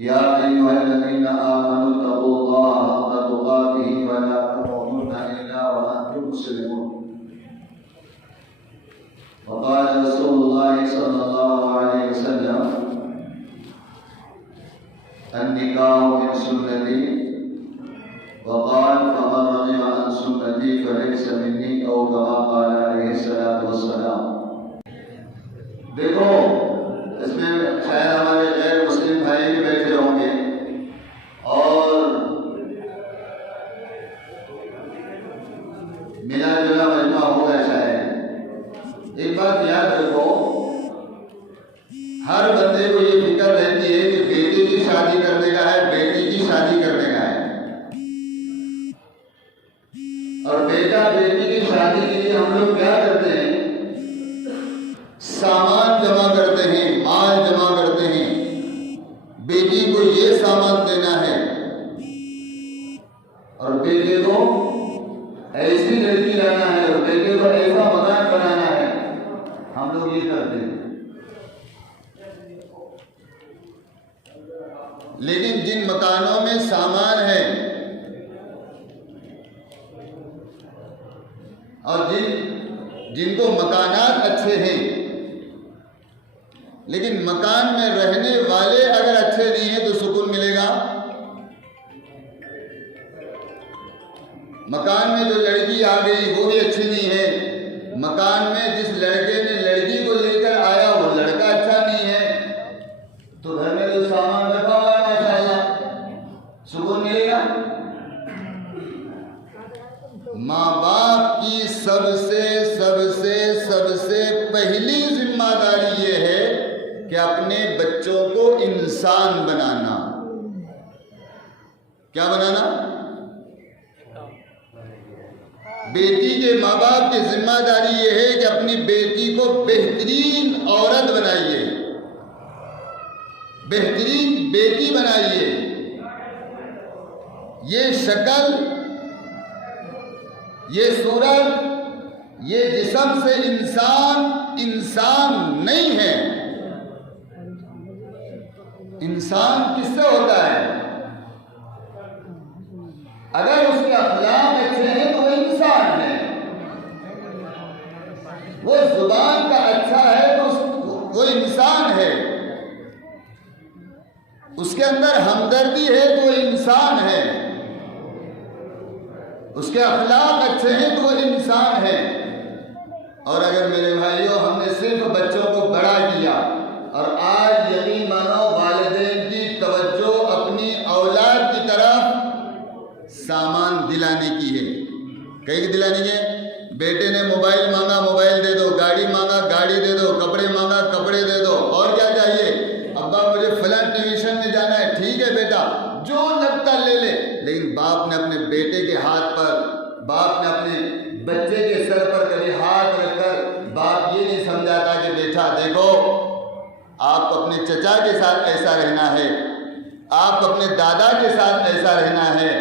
يا أيها الذين آمنوا اتقوا الله حق تقاته ولا تموتن إلا وأنتم مسلمون. وقال رسول الله صلى الله عليه وسلم النكاح من سنتي وقال فمن رغب عن سنتي فليس مني أو كما قال عليه الصلاة والسلام. دیکھو اس میں شاید ہمارے غیر مسلم بھائی بھی بیٹھے ہوں گے اور ملا جلا مجمع ہوگا شاید. ایک بات یاد رکھو، ہر بندے کو یہ فکر رہتی ہے کہ بیٹے کی شادی کرنے کا ہے، بیٹی کی شادی کرنے کا ہے، اور بیٹا بیٹی کی شادی کے لیے ہم لوگ کیا کرتے ہیں؟ سامان جمع کرتے ہیں، مال جمع کرتے ہیں. بیٹی کو یہ سامان دینا ہے اور بیٹے کو ایسی لڑکی لانا ہے اور بیٹے کو ایسا مکان بنانا ہے. ہم لوگ یہ کرتے ہیں. لیکن جن مکانوں میں سامان ہے اور جن کو مکانات اچھے ہیں لیکن مکان میں رہنے والے اگر اچھے نہیں ہیں تو سکون ملے گا؟ مکان میں جو لڑکی آ گئی وہ بھی اچھی نہیں ہے، مکان میں جس لڑکے نے لڑکی کو لے کر آیا وہ لڑکا اچھا نہیں ہے، تو گھر میں جو سامان رکھا ہوا ہے ماشاءاللہ سکون ملے گا؟ ماں باپ کی سب سے پہلی ذمہ داری یہ ہے کہ اپنے بچوں کو انسان بنانا. کیا بنانا؟ بیٹی کے ماں باپ کی ذمہ داری یہ ہے کہ اپنی بیٹی کو بہترین عورت بنائیے، بہترین بیٹی بنائیے. یہ شکل، یہ صورت، یہ جسم سے انسان نہیں ہے. انسان کس سے ہوتا ہے؟ اگر اس کے اخلاق اچھے ہیں تو وہ انسان ہے. وہ زبان کا اچھا ہے تو وہ انسان ہے. اس کے اندر ہمدردی ہے تو وہ انسان ہے. اس کے اخلاق اچھے ہیں تو وہ انسان ہے. اور اگر میرے بھائیوں ہم نے صرف بچوں کو بڑا کیا اور آج یقین مانو والدین کی توجہ اپنی اولاد کی طرف سامان دلانے کی ہے. کہیں دلانے کی ہے؟ بیٹے نے موبائل مانگا موبائل دے دو، گاڑی مانگا گاڑی دے دو، کپڑے مانگا کپڑے دے دو. اور کیا چاہیے؟ ابا مجھے فلاں ٹیوشن میں جانا ہے. ٹھیک ہے بیٹا، جو لگتا لے لے. لیکن باپ نے اپنے بیٹے کے ہاتھ پر، باپ نے اپنے بچے کے سر پر کبھی ہاتھ رکھ کر باپ یہ نہیں سمجھاتا کہ بیٹا دیکھو آپ کو اپنے چچا کے ساتھ ایسا رہنا ہے، آپ کو اپنے دادا کے ساتھ ایسا رہنا ہے،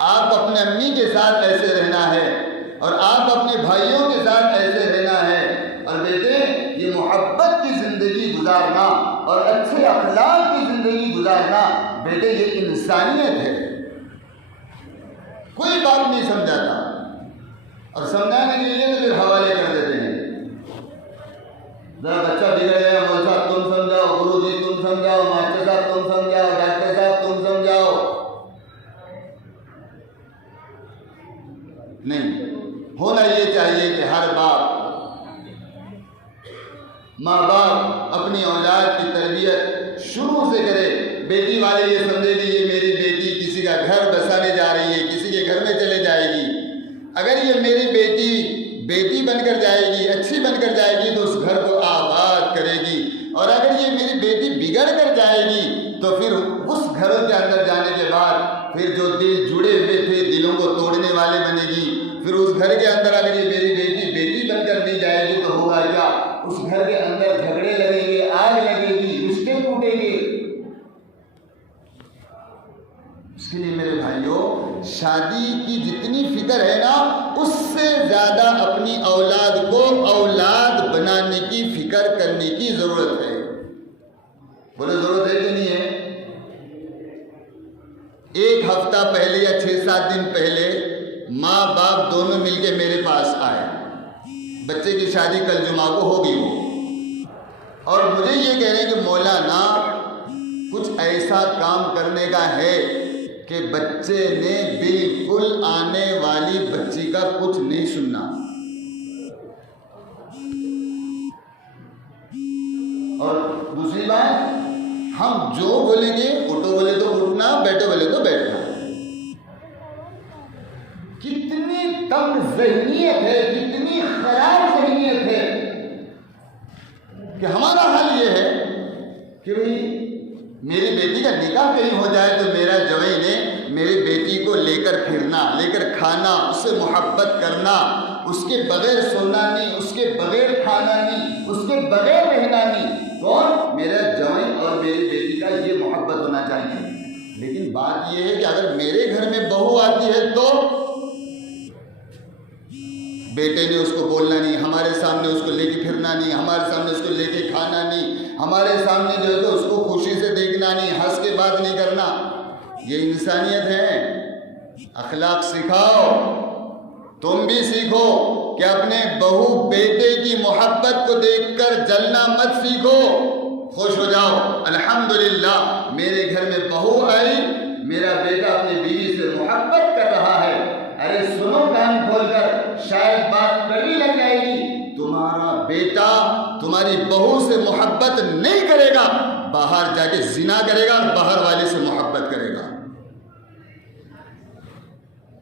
آپ کو اپنے امی کے ساتھ ایسے رہنا ہے، اور آپ اپنے بھائیوں کے ساتھ ایسے رہنا ہے. اور بیٹے یہ محبت کی زندگی گزارنا اور اچھے اخلاق کی زندگی گزارنا بیٹے یہ انسانیت ہے. کوئی بات نہیں سمجھاتا اور سمجھانے کے لیے تو پھر حوالے کر دیتے ہیں. ذرا بچہ بگڑ گیا، مول صاحب تم سمجھاؤ، گرو جی تم سمجھاؤ، ماسٹر صاحب تم سمجھاؤ، ڈاکٹر صاحب تم سمجھاؤ. نہیں، ہونا یہ چاہیے کہ ہر باپ، ماں باپ اپنی اولاد کی تربیت شروع سے کرے. بیٹی والے یہ سمجھے کہ یہ میری بیٹی کسی کا گھر بسانے جا رہی ہے، کسی کے گھر میں چلے جائے گی. اگر یہ میری بیٹی بن کر جائے گی، اچھی بن کر جائے گی تو اس گھر کو آباد کرے گی. اور اگر یہ میری بیٹی بگڑ کر جائے گی تو پھر اس گھروں کے اندر جانے کے بعد پھر جو دل جڑے ہوئے تھے دلوں کو توڑنے والے بنے گی. پھر اس گھر کے اندر اگر یہ میری بیٹی بن کر نہیں جائے گی تو ہوگا کیا؟ اس گھر کے اندر جھگڑے لگیں گے، آگ لگے گی، رشتے ٹوٹیں گے. اس کے لیے میرے بھائیوں شادی کی جتنی فکر ہے نا اس سے زیادہ اپنی اولاد کو اولاد بنانے کی فکر کرنے کی ضرورت ہے. بولے ضرورت ہے کہ نہیں ہے؟ ہفتہ پہلے یا 6-7 دن پہلے ماں باپ دونوں مل کے میرے پاس آئے، بچے کی شادی کل جمعہ کو ہوگی وہ، اور مجھے یہ کہہ رہے ہیں کہ مولانا کچھ ایسا کام کرنے کا ہے کہ بچے نے بالکل آنے والی بچی کا کچھ نہیں سننا، اور دوسری بات ہم جو بولیں گے اٹھو بولے تو اٹھنا، بیٹھو بولے تو بیٹھنا۔ کتنی تنگ ذہنیت ہے، کتنی خراب ذہنیت ہے کہ ہمارا حال یہ ہے کہ بھئی میری بیٹی کا نکاح کہیں ہو جائے تو میرا جوئی نے میری بیٹی کو لے کر پھرنا، لے کر کھانا، اس سے محبت کرنا، اس کے بغیر سونا نہیں، اس کے بغیر کھانا نہیں، اس کے بغیر رہنا نہیں۔ کون؟ میرا جوئی اور میری بیٹی کا یہ محبت ہونا چاہیے۔ لیکن بات یہ ہے کہ اگر میرے گھر میں بہو آتی ہے تو بیٹے نے اس کو بولنا نہیں، ہمارے سامنے اس کو لے کے پھرنا نہیں، ہمارے سامنے اس کو لے کے کھانا نہیں، ہمارے سامنے جو ہے تو اس کو خوشی سے دیکھنا نہیں، ہنس کے بات نہیں کرنا۔ یہ انسانیت ہے؟ اخلاق سکھاؤ، تم بھی سیکھو کہ اپنے بہو بیٹے کی محبت کو دیکھ کر جلنا مت سیکھو، خوش ہو جاؤ، الحمدللہ میرے گھر میں بہو آئی، میرا بیٹا اپنی بیوی سے محبت کر رہا ہے۔ ارے سنو کان کھول کر، شاید بات کڑی لگ جائے گی، تمہارا بیٹا تمہاری بہو سے محبت نہیں کرے گا، باہر جا کے زنا کرے گا اور باہر والے سے محبت کرے گا۔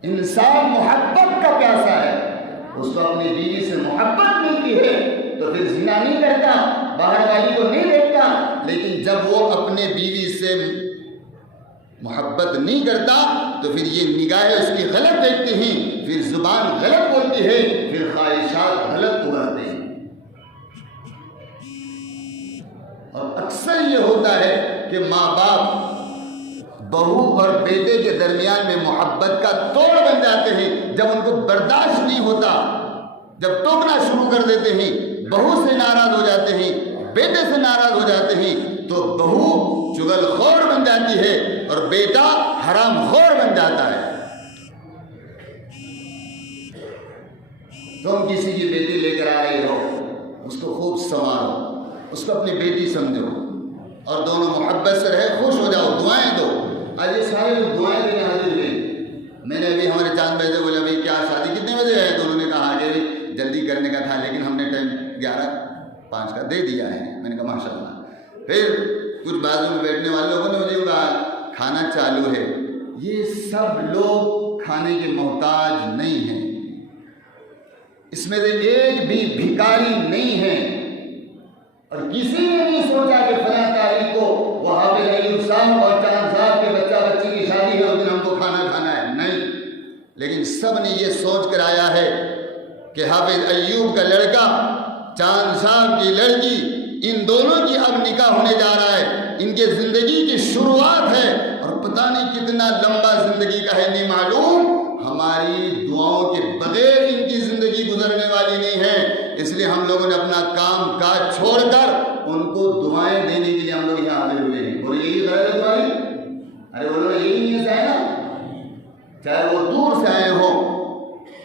انسان محبت کا پیاسا ہے، اس کو اپنی بیوی سے محبت ملتی ہے تو پھر زنا نہیں کرتا، باہر والی کو نہیں دیکھتا۔ لیکن جب وہ اپنے بیوی سے محبت نہیں کرتا تو پھر یہ نگاہیں اس کی غلط دیکھتی ہیں، پھر زبان غلط بولتی ہے، پھر خواہشات غلط ابھرتے ہیں۔ اور اکثر یہ ہوتا ہے کہ ماں باپ بہو اور بیٹے کے درمیان میں محبت کا توڑ بن جاتے ہیں۔ جب ان کو برداشت نہیں ہوتا، جب ٹوکنا شروع کر دیتے ہیں، بہو سے ناراض ہو جاتے ہیں، بیٹے سے ناراض ہو جاتے ہیں، تو بہو چغل خور بن جاتی ہے اور بیٹا حرام خور بن جاتا ہے۔ تم کسی کی بیٹی لے کر آ رہے ہو، اس کو خوب سنوارو، اس کو اپنی بیٹی سمجھو اور دونوں محبت سے رہے، خوش ہو جاؤ، دعائیں دو۔ آج یہ سارے لوگ دعائیں دینے حاضر ہوئے۔ میں نے ابھی ہمارے چاند بھائی سے بولا بھائی کیا شادی کتنے بجے ہے؟ تو انہوں نے کہا کہ جلدی کرنے کا تھا لیکن ہم نے ٹائم 11:05 کا دے دیا ہے۔ میں نے کہا ماشاء اللہ۔ پھر کچھ بازو میں بیٹھنے والے لوگوں نے مجھے کہا کھانا چالو ہے۔ یہ سب لوگ کھانے کے محتاج نہیں ہیں، اس میں سے ایک بھی بھکاری نہیں ہے، اور کسی نے نہیں سوچا کہ فلاں تاریخ کو وہ حافظ ایوب صاحب اور چاند صاحب کے بچہ بچی کی شادی ہے، اس دن ہم کو کھانا کھانا ہے، نہیں۔ لیکن سب نے یہ سوچ کر آیا ہے کہ حافظ ایوب کا لڑکا، چاند صاحب کی لڑکی، ان دونوں کی اب نکاح ہونے جا رہا ہے، ان کے زندگی کی شروعات ہے، اور پتہ نہیں کتنا لمبا زندگی کا ہے نہیں معلوم۔ ہماری دعاؤں کے بغیر ان کی زندگی گزرنے والی نہیں ہے، اس لیے ہم لوگوں نے اپنا کام کاج چھوڑ کر ان کو دعائیں دینے کے لیے ہم لوگ یہاں حاضر ہوئے ہیں۔ اور یہی غیر ہے تمہاری؟ ارے بولو یہی نہیں ہے نا، چاہے وہ دور سے آئے ہوں،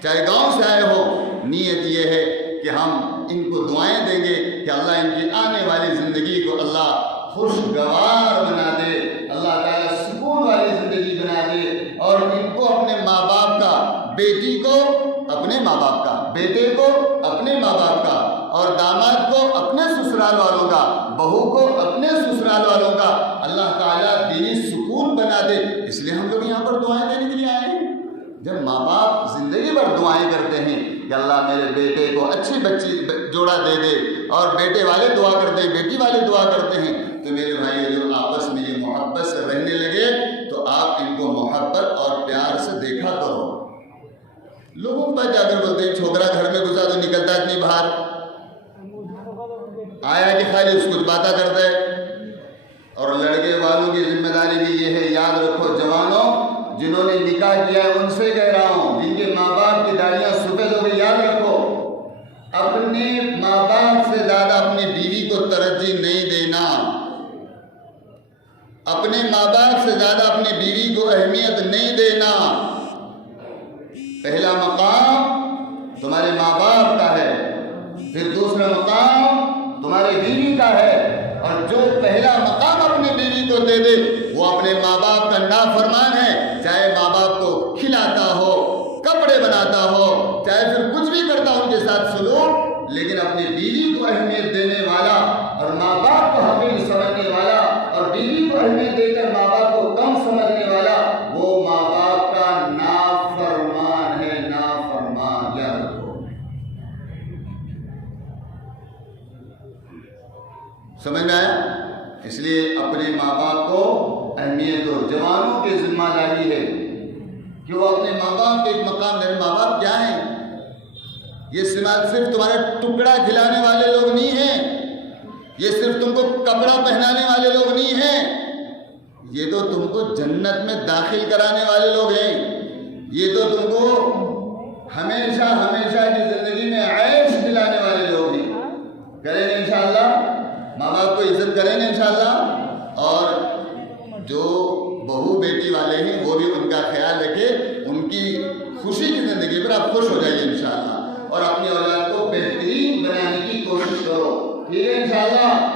چاہے گاؤں سے آئے ہوں، نیت یہ ہے کہ ہم ان کو دعائیں دیں گے کہ اللہ ان کی آنے والی زندگی کو اللہ خوشگوار بنا دے، اللہ تعالیٰ سکون والی زندگی بنا دے، اور ان کو اپنے ماں باپ کا، بیٹی کو اپنے ماں باپ کا، بیٹے کو اپنے ماں باپ کا، اور داماد کو اپنے سسرال والوں کا، بہو کو اپنے سسرال والوں کا اللہ تعالیٰ دینی سکون بنا دے۔ اس لیے ہم لوگ یہاں پر دعائیں دینے کے لیے آئے ہیں۔ جب ماں باپ زندگی بھر دعائیں کرتے ہیں کہ اللہ میرے بیٹے کو اچھی بچی جوڑا دے دے، اور بیٹے والے دعا کرتے ہیں، بیٹی والے دعا کرتے ہیں، تو میرے بھائی جو آپس میں یہ محبت سے رہنے لگے تو آپ ان کو محبت اور پیار سے دیکھا کرو۔ لوگوں کے پاس جا کر بولتے ہیں چھوکرا گھر میں گھسا تو نکلتا اتنی باہر آیا کہ خالی اس کچھ باتیں کرتا ہے۔ اور لڑکے والوں کی ذمہ داری بھی یہ ہے، یاد رکھو جوانوں، جنہوں نے نکاح کیا ہے ان سے کہہ رہا ہوں، جن کے ماں باپ کی داڑیاں سفید ہو گئی، یاد رکھو اپنے ماں باپ سے زیادہ اپنی بیوی کو ترجیح نہیں دینا، اپنے ماں باپ سے زیادہ اپنی بیوی کو اہمیت نہیں دینا۔ پہلا مقام تمہارے ماں باپ کا ہے، پھر دوسرا مقام تمہاری بیوی کا ہے، اور جو پہلا مقام اپنی بیوی کو دے دے وہ اپنے ماں باپ کا نافرمان ہے، چاہے ماں باپ کو کھلاتا ہو، کپڑے بناتا ہو، چاہے پھر کچھ بھی کرتا ہو ان کے ساتھ سلوک، لیکن اپنی بیوی کو اہمیت دینے والا اور ماں باپ کو حقیر سمجھنے والا اور بیوی کو اہمیت دے کر ماں باپ کو کم سمجھنے والا، وہ ماں باپ کا نافرمان ہے، نافرمان۔ یاد رکھو، سمجھ میں آیا؟ اس لیے اپنے ماں باپ کو اہمیت دو۔ جوانوں کی ذمہ داری ہے کہ وہ اپنے ماں باپ کے ایک مقام، میرے ماں باپ کیا ہیں؟ یہ صرف تمہارا ٹکڑا کھلانے والے لوگ نہیں ہیں، یہ صرف تم کو کپڑا پہنانے والے لوگ نہیں ہیں، یہ تو تم کو جنت میں داخل کرانے والے لوگ ہیں، یہ تو تم کو ہمیشہ ہمیشہ کی زندگی میں عیش دلانے والے لوگ ہیں۔ کریں گے انشاءاللہ، ماں باپ کو عزت کریں گے انشاءاللہ، اور جو بہو بیٹی والے ہیں وہ بھی ان کا خیال رکھے، ان کی خوشی کی زندگی پر آپ خوش ہو جائیے انشاءاللہ، اور اپنی اولاد کو بہترین بنانے کی کوشش کرو، ٹھیک ہے انشاءاللہ۔